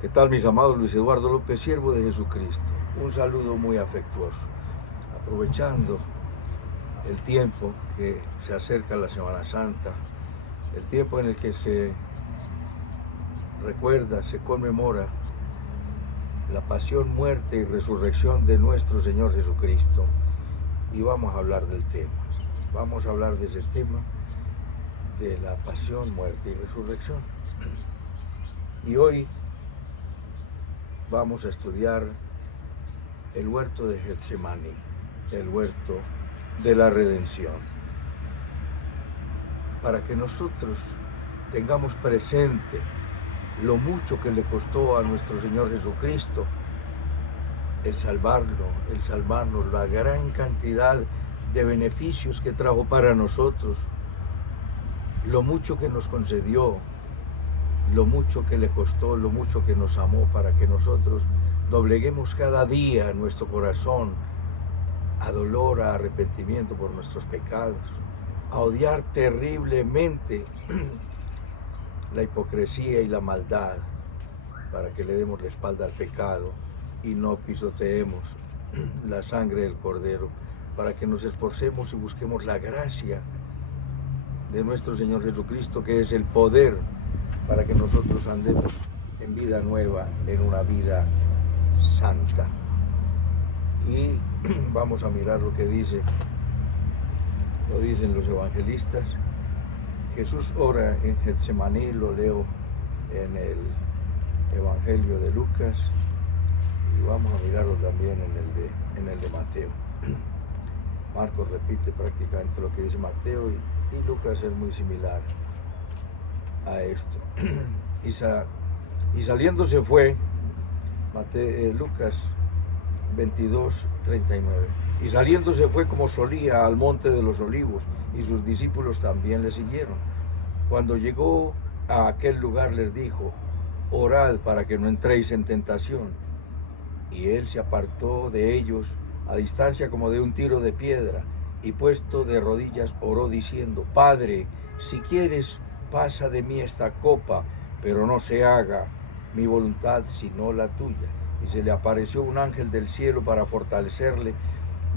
¿Qué tal, mis amados? Luis Eduardo López, siervo de Jesucristo. Un saludo muy afectuoso. Aprovechando el tiempo que se acerca la Semana Santa, el tiempo en el que se recuerda, se conmemora la pasión, muerte y resurrección de nuestro Señor Jesucristo. Y vamos a hablar del tema. Vamos a hablar de ese tema, de la pasión, muerte y resurrección. Y hoy vamos a estudiar el huerto de Getsemaní, el huerto de la redención, para que nosotros tengamos presente lo mucho que le costó a nuestro Señor Jesucristo el salvarnos, la gran cantidad de beneficios que trajo para nosotros, lo mucho que nos concedió, lo mucho que le costó, lo mucho que nos amó, para que nosotros dobleguemos cada día nuestro corazón a dolor, a arrepentimiento por nuestros pecados, a odiar terriblemente la hipocresía y la maldad, para que le demos la espalda al pecado y no pisoteemos la sangre del Cordero, para que nos esforcemos y busquemos la gracia de nuestro Señor Jesucristo, que es el poder para que nosotros andemos en vida nueva, en una vida santa. Y vamos a mirar lo que dice, lo dicen los evangelistas. Jesús ora en Getsemaní, lo leo en el Evangelio de Lucas, y vamos a mirarlo también en el de Mateo. Marcos repite prácticamente lo que dice Mateo, y Lucas es muy similar a esto. Y saliendo se fue, Lucas 22:39. Y saliendo se fue como solía al monte de los olivos, y sus discípulos también le siguieron. Cuando llegó a aquel lugar les dijo: orad para que no entréis en tentación. Y él se apartó de ellos a distancia como de un tiro de piedra, y puesto de rodillas oró diciendo: Padre, si quieres, pasa de mí esta copa, pero no se haga mi voluntad sino la tuya. Y se le apareció un ángel del cielo para fortalecerle,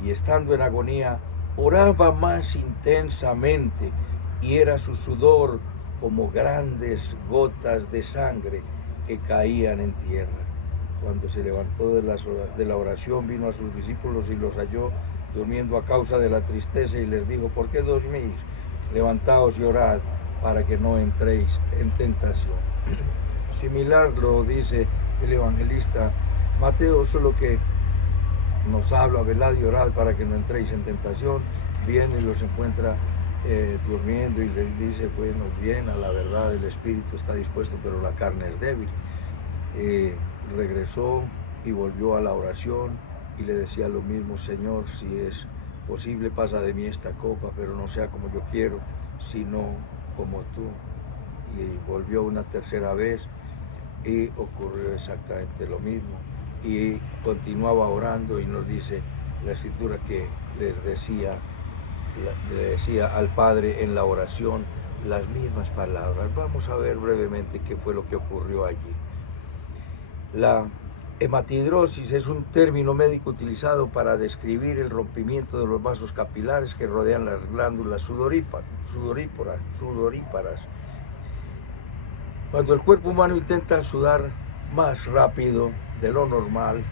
y estando en agonía, oraba más intensamente, y era su sudor como grandes gotas de sangre que caían en tierra. Cuando se levantó de la oración, vino a sus discípulos y los halló durmiendo a causa de la tristeza, y les dijo: ¿por qué dormís? Levantaos y orad para que no entréis en tentación. Similar lo dice el evangelista Mateo, solo que nos habla: velad y orad para que no entréis en tentación. Viene y los encuentra durmiendo, y les dice: bueno, bien, a la verdad el espíritu está dispuesto, pero la carne es débil. Regresó y volvió a la oración y le decía lo mismo: Señor, si es posible, pasa de mí esta copa, pero no sea como yo quiero, sino como tú. Y volvió una tercera vez y ocurrió exactamente lo mismo, y continuaba orando, y nos dice la escritura que le decía al Padre en la oración las mismas palabras. Vamos a ver brevemente qué fue lo que ocurrió allí. La hematidrosis es un término médico utilizado para describir el rompimiento de los vasos capilares que rodean las glándulas sudoríparas. Cuando el cuerpo humano intenta sudar más rápido de lo normal,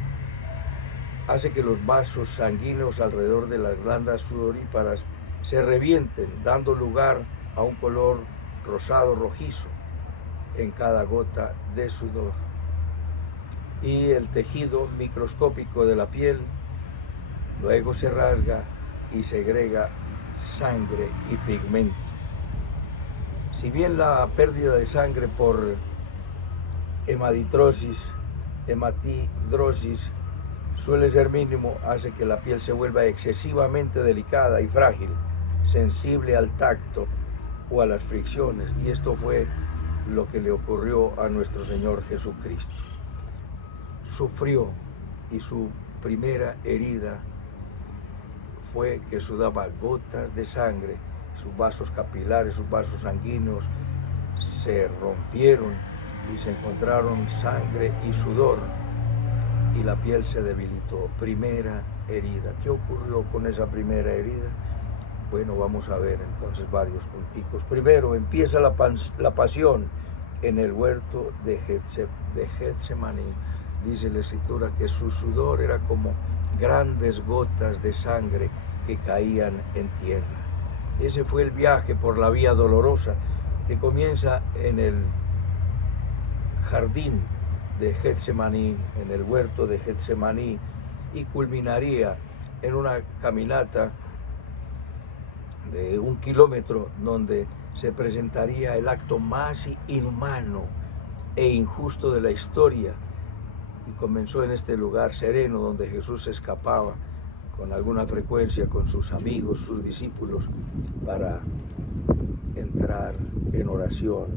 hace que los vasos sanguíneos alrededor de las glándulas sudoríparas se revienten, dando lugar a un color rosado rojizo en cada gota de sudor. Y el tejido microscópico de la piel luego se rasga y segrega sangre y pigmento. Si bien la pérdida de sangre por hematidrosis suele ser mínimo, hace que la piel se vuelva excesivamente delicada y frágil, sensible al tacto o a las fricciones, y esto fue lo que le ocurrió a nuestro Señor Jesucristo. Sufrió, y su primera herida fue que sudaba gotas de sangre, sus vasos capilares, sus vasos sanguíneos se rompieron, y se encontraron sangre y sudor y la piel se debilitó. Primera herida. ¿Qué ocurrió con esa primera herida? Bueno, vamos a ver entonces varios punticos. Primero, empieza la pasión en el huerto de Getsemaní. Dice la escritura que su sudor era como grandes gotas de sangre que caían en tierra. Ese fue el viaje por la vía dolorosa que comienza en el jardín de Getsemaní, en el huerto de Getsemaní, y culminaría en una caminata de 1 kilómetro donde se presentaría el acto más inhumano e injusto de la historia, y comenzó en este lugar sereno donde Jesús escapaba con alguna frecuencia con sus amigos, sus discípulos, para entrar en oración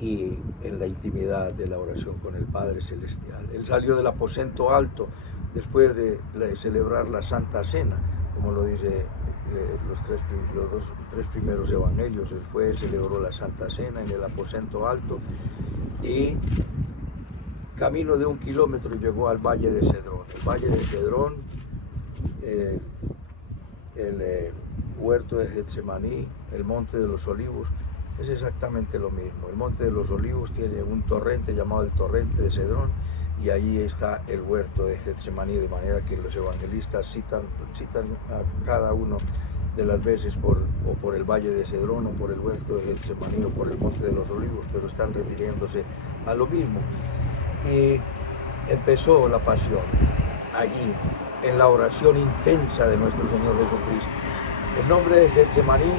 y en la intimidad de la oración con el Padre Celestial. Él salió del aposento alto después de celebrar la Santa Cena, como lo dice los tres primeros evangelios. Él celebró la Santa Cena en el aposento alto y camino de 1 kilómetro llegó al Valle de Cedrón. El Valle de Cedrón, el huerto de Getsemaní, el Monte de los Olivos, es exactamente lo mismo. El Monte de los Olivos tiene un torrente llamado el Torrente de Cedrón, y allí está el huerto de Getsemaní, de manera que los evangelistas citan a cada uno de las veces por el Valle de Cedrón, o por el huerto de Getsemaní, o por el Monte de los Olivos, pero están refiriéndose a lo mismo. Y empezó la pasión allí, en la oración intensa de nuestro Señor Jesucristo. El nombre de Getsemaní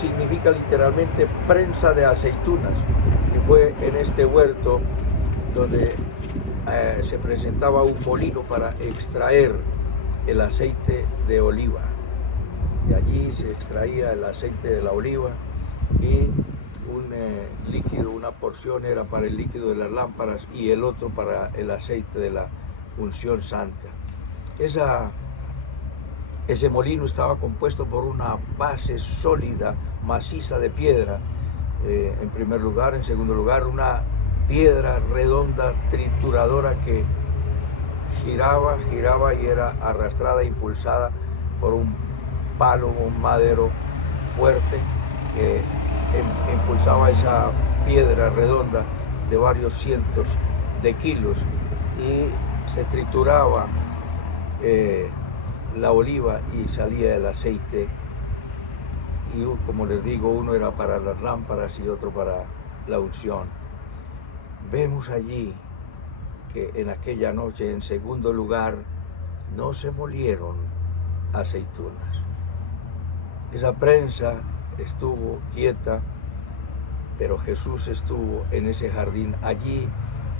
significa literalmente prensa de aceitunas, que fue en este huerto donde se presentaba un molino para extraer el aceite de oliva. De allí se extraía el aceite de la oliva, y un líquido, una porción era para el líquido de las lámparas y el otro para el aceite de la unción santa. Ese molino estaba compuesto por una base sólida, maciza de piedra, en primer lugar. En segundo lugar, una piedra redonda trituradora que giraba y era arrastrada e impulsada por un palo, un madero fuerte que impulsaba esa piedra redonda de varios cientos de kilos, y se trituraba la oliva y salía el aceite, y como les digo, uno era para las lámparas y otro para la unción. Vemos allí que en aquella noche, en segundo lugar, no se molieron aceitunas. Esa prensa estuvo quieta, pero Jesús estuvo en ese jardín. Allí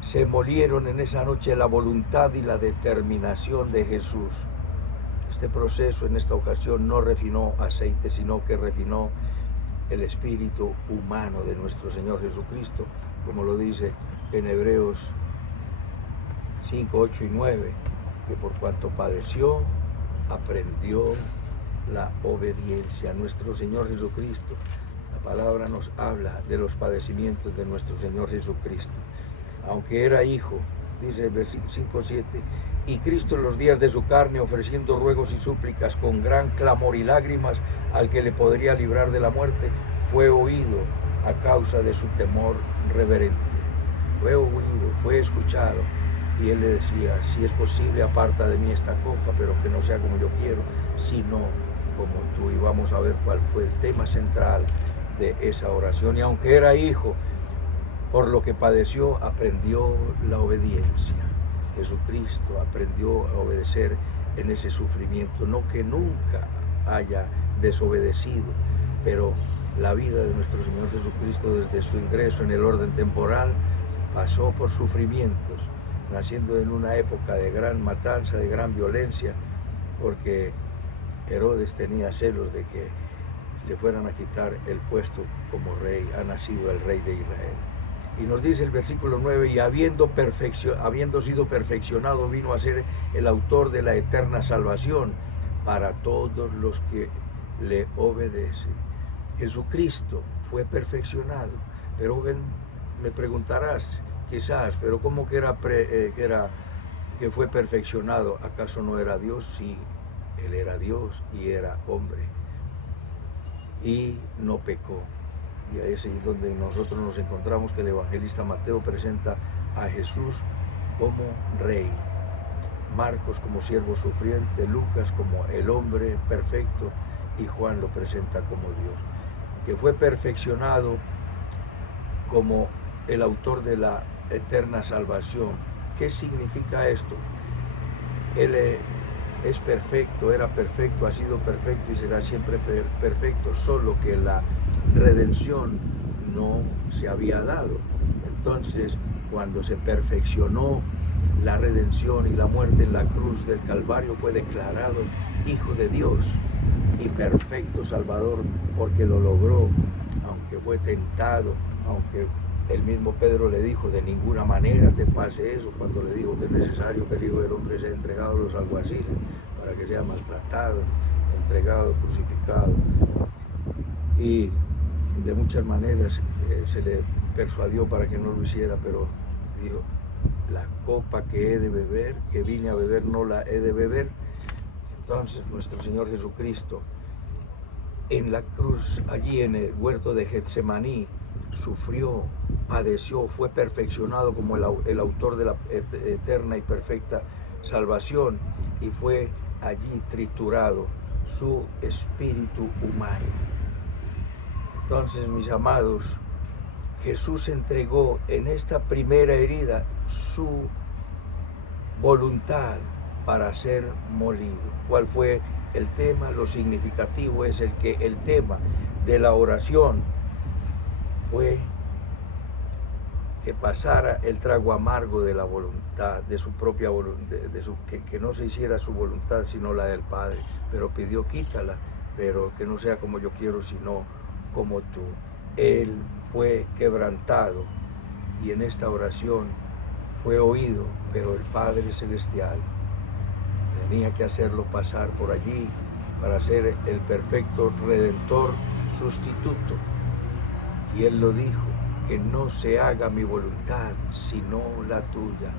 se molieron en esa noche la voluntad y la determinación de Jesús. Este proceso en esta ocasión no refinó aceite, sino que refinó el espíritu humano de nuestro Señor Jesucristo, como lo dice en Hebreos 5, 8 y 9, que por cuanto padeció, aprendió la obediencia. Nuestro Señor Jesucristo, la palabra nos habla de los padecimientos de nuestro Señor Jesucristo. Aunque era hijo, dice el versículo 5, 7, y Cristo en los días de su carne, ofreciendo ruegos y súplicas con gran clamor y lágrimas al que le podría librar de la muerte, fue oído a causa de su temor reverente. Fue oído, fue escuchado, y él le decía: si es posible, aparta de mí esta copa, pero que no sea como yo quiero, sino como tú. Y vamos a ver cuál fue el tema central de esa oración. Y aunque era hijo, por lo que padeció, aprendió la obediencia. Jesucristo aprendió a obedecer en ese sufrimiento, no que nunca haya desobedecido, pero la vida de nuestro Señor Jesucristo, desde su ingreso en el orden temporal, pasó por sufrimientos, naciendo en una época de gran matanza, de gran violencia, porque Herodes tenía celos de que le fueran a quitar el puesto como rey. Ha nacido el rey de Israel. Y nos dice el versículo 9, y habiendo sido perfeccionado, vino a ser el autor de la eterna salvación para todos los que le obedecen. Jesucristo fue perfeccionado, pero Me preguntarás, quizás, pero ¿cómo que fue perfeccionado? ¿Acaso no era Dios? Sí, Él era Dios y era hombre. Y no pecó. Y ahí es donde nosotros nos encontramos que el evangelista Mateo presenta a Jesús como rey, Marcos como siervo sufriente, Lucas como el hombre perfecto y Juan lo presenta como Dios, que fue perfeccionado como el autor de la eterna salvación. ¿Qué significa esto? Él es perfecto, era perfecto, ha sido perfecto y será siempre perfecto, solo que la redención no se había dado. Entonces, cuando se perfeccionó la redención y la muerte en la cruz del Calvario, fue declarado Hijo de Dios y perfecto Salvador, porque lo logró, aunque fue tentado, aunque el mismo Pedro le dijo, de ninguna manera te pase eso, cuando le dijo que es necesario que el Hijo del Hombre sea entregado a los alguaciles, para que sea maltratado, entregado, crucificado. Y de muchas maneras se le persuadió para que no lo hiciera, pero dijo, la copa que he de beber, que vine a beber, no la he de beber. Entonces nuestro Señor Jesucristo, en la cruz, allí en el huerto de Getsemaní, sufrió, padeció, fue perfeccionado como el autor de la eterna y perfecta salvación, y fue allí triturado su espíritu humano. Entonces, mis amados, Jesús entregó en esta primera herida su voluntad para ser molido. ¿Cuál fue el tema? Lo significativo es el tema de la oración fue que pasara el trago amargo de la voluntad, de su propia voluntad, que no se hiciera su voluntad sino la del Padre, pero pidió quítala, pero que no sea como yo quiero sino como tú. Él fue quebrantado y en esta oración fue oído, pero el Padre Celestial tenía que hacerlo pasar por allí para ser el perfecto Redentor sustituto. Y Él lo dijo, que no se haga mi voluntad, sino la tuya.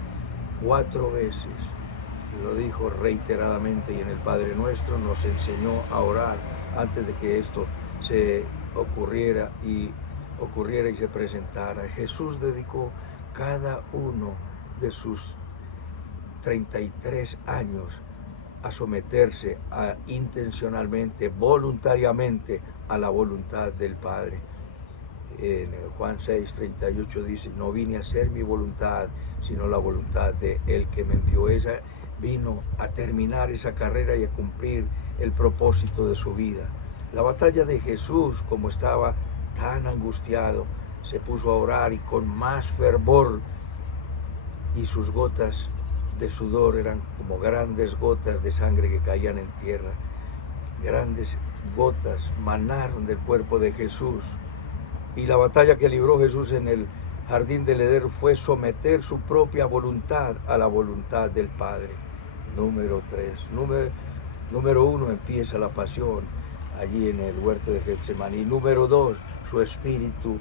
4 veces lo dijo reiteradamente, y en el Padre Nuestro nos enseñó a orar antes de que esto se ocurriera y se presentara. Jesús dedicó cada uno de sus 33 años a someterse intencionalmente, voluntariamente, a la voluntad del Padre. En Juan 6:38 dice, no vine a hacer mi voluntad, sino la voluntad de el que me envió. Ella vino a terminar esa carrera y a cumplir el propósito de su vida. La batalla de Jesús, como estaba tan angustiado, se puso a orar y con más fervor, y sus gotas de sudor eran como grandes gotas de sangre que caían en tierra. Grandes gotas manaron del cuerpo de Jesús. Y la batalla que libró Jesús en el jardín del Edén fue someter su propia voluntad a la voluntad del Padre. Número 3. Número 1, empieza la pasión allí en el huerto de Getsemaní. Número 2, su espíritu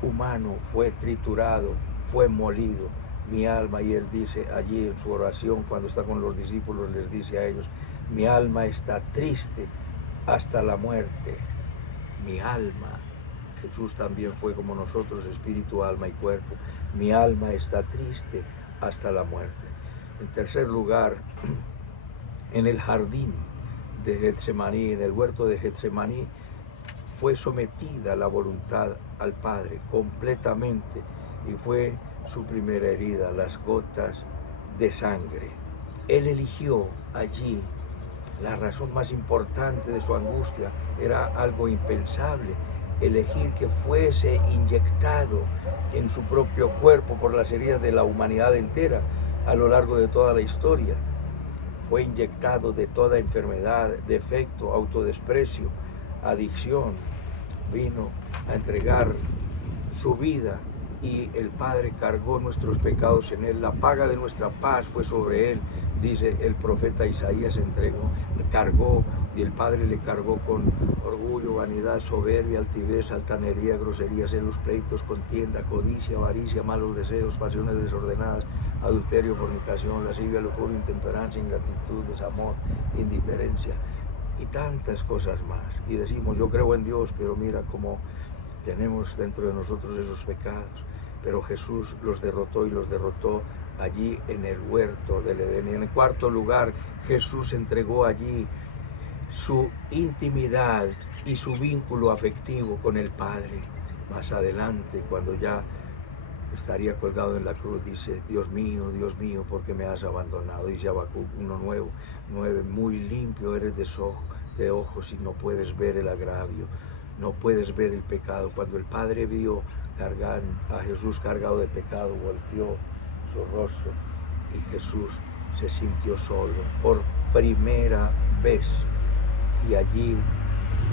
humano fue triturado, fue molido. Mi alma, y él dice allí en su oración cuando está con los discípulos, les dice a ellos, mi alma está triste hasta la muerte. Mi alma. Jesús también fue como nosotros, espíritu, alma y cuerpo. Mi alma está triste hasta la muerte. En tercer lugar, en el jardín de Getsemaní, en el huerto de Getsemaní, fue sometida la voluntad al Padre completamente, y fue su primera herida, las gotas de sangre. Él eligió allí. La razón más importante de su angustia era algo impensable, elegir que fuese inyectado en su propio cuerpo por las heridas de la humanidad entera a lo largo de toda la historia. Fue inyectado de toda enfermedad, defecto, autodesprecio, adicción. Vino a entregar su vida y el Padre cargó nuestros pecados en él. La paga de nuestra paz fue sobre él, dice el profeta Isaías, cargó Y el Padre le cargó con orgullo, vanidad, soberbia, altivez, altanería, grosería, celos, pleitos, contienda, codicia, avaricia, malos deseos, pasiones desordenadas, adulterio, fornicación, lascivia, lujuria, intemperancia, ingratitud, desamor, indiferencia y tantas cosas más. Y decimos, yo creo en Dios, pero mira cómo tenemos dentro de nosotros esos pecados. Pero Jesús los derrotó y los derrotó allí en el huerto del Edén. Y en el cuarto lugar, Jesús entregó allí su intimidad y su vínculo afectivo con el Padre. Más adelante, cuando ya estaría colgado en la cruz, dice, Dios mío, ¿por qué me has abandonado? Dice Habacuc 1:9, muy limpio eres de ojos y no puedes ver el agravio, no puedes ver el pecado. Cuando el Padre vio a Jesús cargado de pecado, volteó su rostro y Jesús se sintió solo por primera vez. Y allí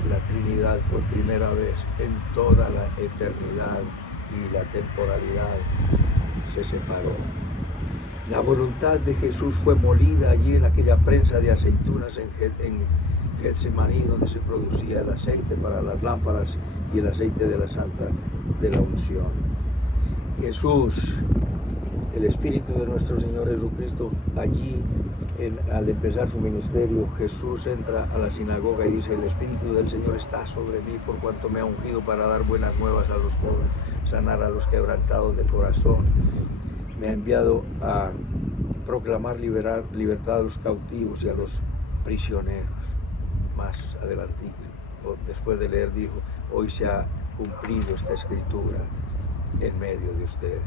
la Trinidad por primera vez en toda la eternidad y la temporalidad se separó. La voluntad de Jesús fue molida allí en aquella prensa de aceitunas en Getsemaní, donde se producía el aceite para las lámparas y el aceite de la unción. Jesús, el Espíritu de nuestro Señor Jesucristo, allí al empezar su ministerio, Jesús entra a la sinagoga y dice, el Espíritu del Señor está sobre mí por cuanto me ha ungido para dar buenas nuevas a los pobres, sanar a los quebrantados de corazón. Me ha enviado a proclamar libertad a los cautivos y a los prisioneros. Más adelante, después de leer, dijo, hoy se ha cumplido esta escritura en medio de ustedes.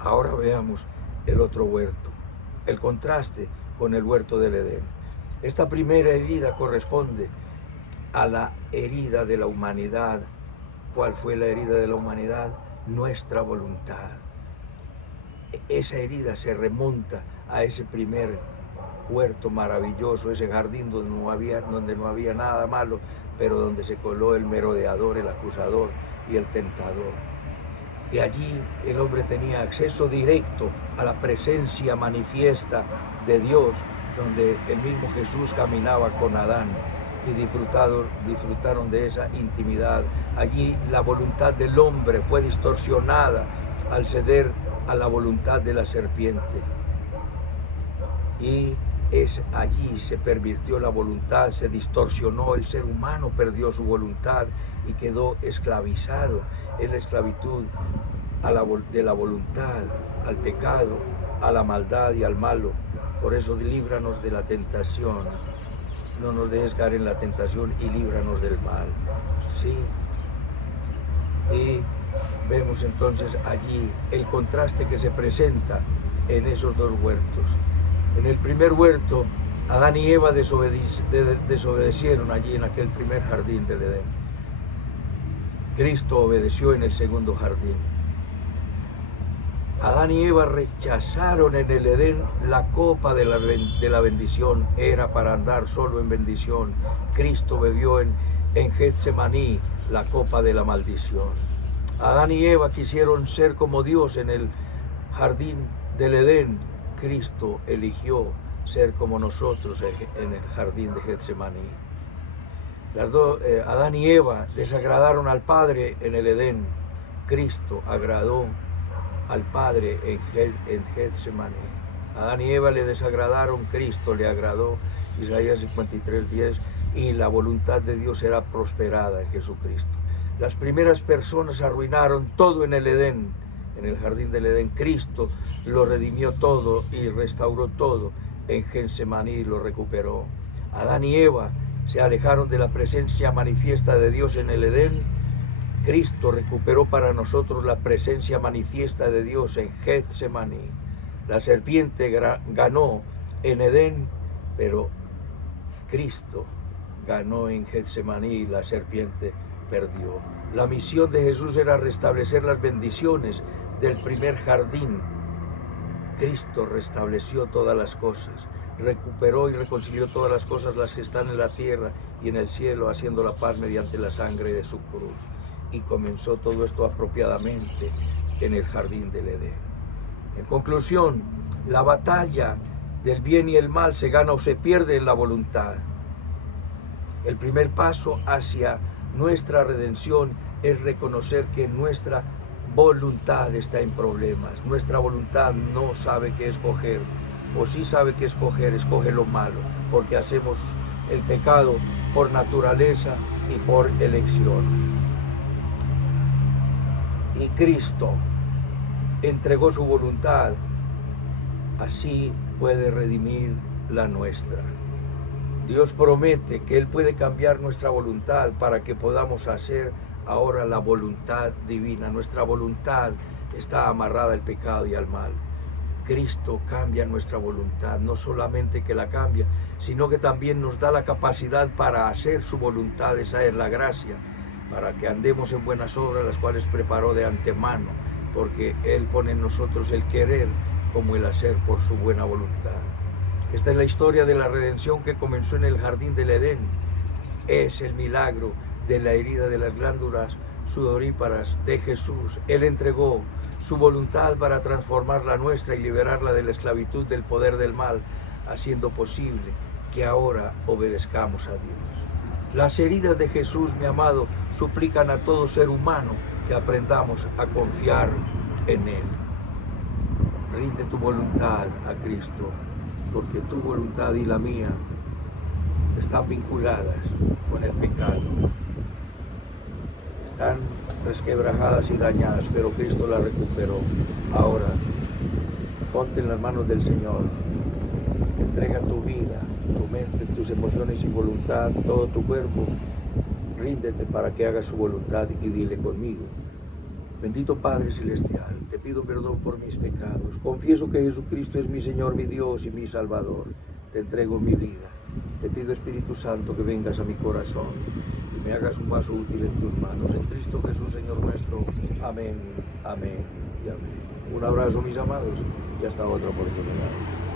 Ahora veamos el otro huerto, el contraste con el huerto del Edén. Esta primera herida corresponde a la herida de la humanidad. ¿Cuál fue la herida de la humanidad? Nuestra voluntad. Esa herida se remonta a ese primer huerto maravilloso, ese jardín donde no había nada malo, pero donde se coló el merodeador, el acusador y el tentador. Y allí el hombre tenía acceso directo a la presencia manifiesta de Dios, donde el mismo Jesús caminaba con Adán y disfrutaron de esa intimidad. Allí la voluntad del hombre fue distorsionada al ceder a la voluntad de la serpiente. Y allí se pervirtió la voluntad, se distorsionó, el ser humano perdió su voluntad y quedó esclavizado. Es la esclavitud de la voluntad, al pecado, a la maldad y al malo. Por eso líbranos de la tentación, no nos dejes caer en la tentación y líbranos del mal. Sí. Y vemos entonces allí el contraste que se presenta en esos dos huertos. En el primer huerto, Adán y Eva desobedecieron allí en aquel primer jardín del Edén. Cristo obedeció en el segundo jardín. Adán y Eva rechazaron en el Edén la copa de la bendición, era para andar solo en bendición. Cristo bebió en Getsemaní la copa de la maldición. Adán y Eva quisieron ser como Dios en el jardín del Edén. Cristo eligió ser como nosotros en el jardín de Getsemaní. Adán y Eva desagradaron al Padre en el Edén. Cristo agradó al Padre en Getsemaní. Adán y Eva le desagradaron, Cristo le agradó. Isaías 53:10, y la voluntad de Dios será prosperada en Jesucristo. Las primeras personas arruinaron todo en el Edén, en el jardín del Edén. Cristo lo redimió todo y restauró todo. En Getsemaní lo recuperó. Adán y Eva se alejaron de la presencia manifiesta de Dios en el Edén. Cristo recuperó para nosotros la presencia manifiesta de Dios en Getsemaní. La serpiente ganó en Edén, pero Cristo ganó en Getsemaní, la serpiente perdió. La misión de Jesús era restablecer las bendiciones del primer jardín. Cristo restableció todas las cosas, recuperó y reconcilió todas las cosas, las que están en la tierra y en el cielo, haciendo la paz mediante la sangre de su cruz. Y comenzó todo esto apropiadamente en el jardín del Edén. En conclusión, la batalla del bien y el mal se gana o se pierde en la voluntad. El primer paso hacia nuestra redención es reconocer que nuestra voluntad está en problemas. Nuestra voluntad no sabe qué escoger, o sí sabe qué escoger, escoge lo malo, porque hacemos el pecado por naturaleza y por elección. Y Cristo entregó su voluntad, así puede redimir la nuestra. Dios promete que Él puede cambiar nuestra voluntad para que podamos hacer ahora la voluntad divina. Nuestra voluntad está amarrada al pecado y al mal. Cristo cambia nuestra voluntad, no solamente que la cambia, sino que también nos da la capacidad para hacer su voluntad. Esa es la gracia, para que andemos en buenas obras, las cuales preparó de antemano, porque Él pone en nosotros el querer como el hacer por su buena voluntad. Esta es la historia de la redención que comenzó en el jardín del Edén. Es el milagro de la herida de las glándulas sudoríparas de Jesús. Él entregó su voluntad para transformar la nuestra y liberarla de la esclavitud del poder del mal, haciendo posible que ahora obedezcamos a Dios. Las heridas de Jesús, mi amado, suplican a todo ser humano que aprendamos a confiar en Él. Rinde tu voluntad a Cristo, porque tu voluntad y la mía están vinculadas con el pecado. Están resquebrajadas y dañadas, pero Cristo las recuperó. Ahora, ponte en las manos del Señor. Entrega tu vida, tu mente, tus emociones y voluntad, todo tu cuerpo. Ríndete para que haga su voluntad y dile conmigo: bendito Padre Celestial, te pido perdón por mis pecados. Confieso que Jesucristo es mi Señor, mi Dios y mi Salvador. Te entrego mi vida. Te pido, Espíritu Santo, que vengas a mi corazón y me hagas un vaso útil en tus manos. En Cristo Jesús, Señor nuestro. Amén, amén y amén. Un abrazo, mis amados, y hasta otra oportunidad.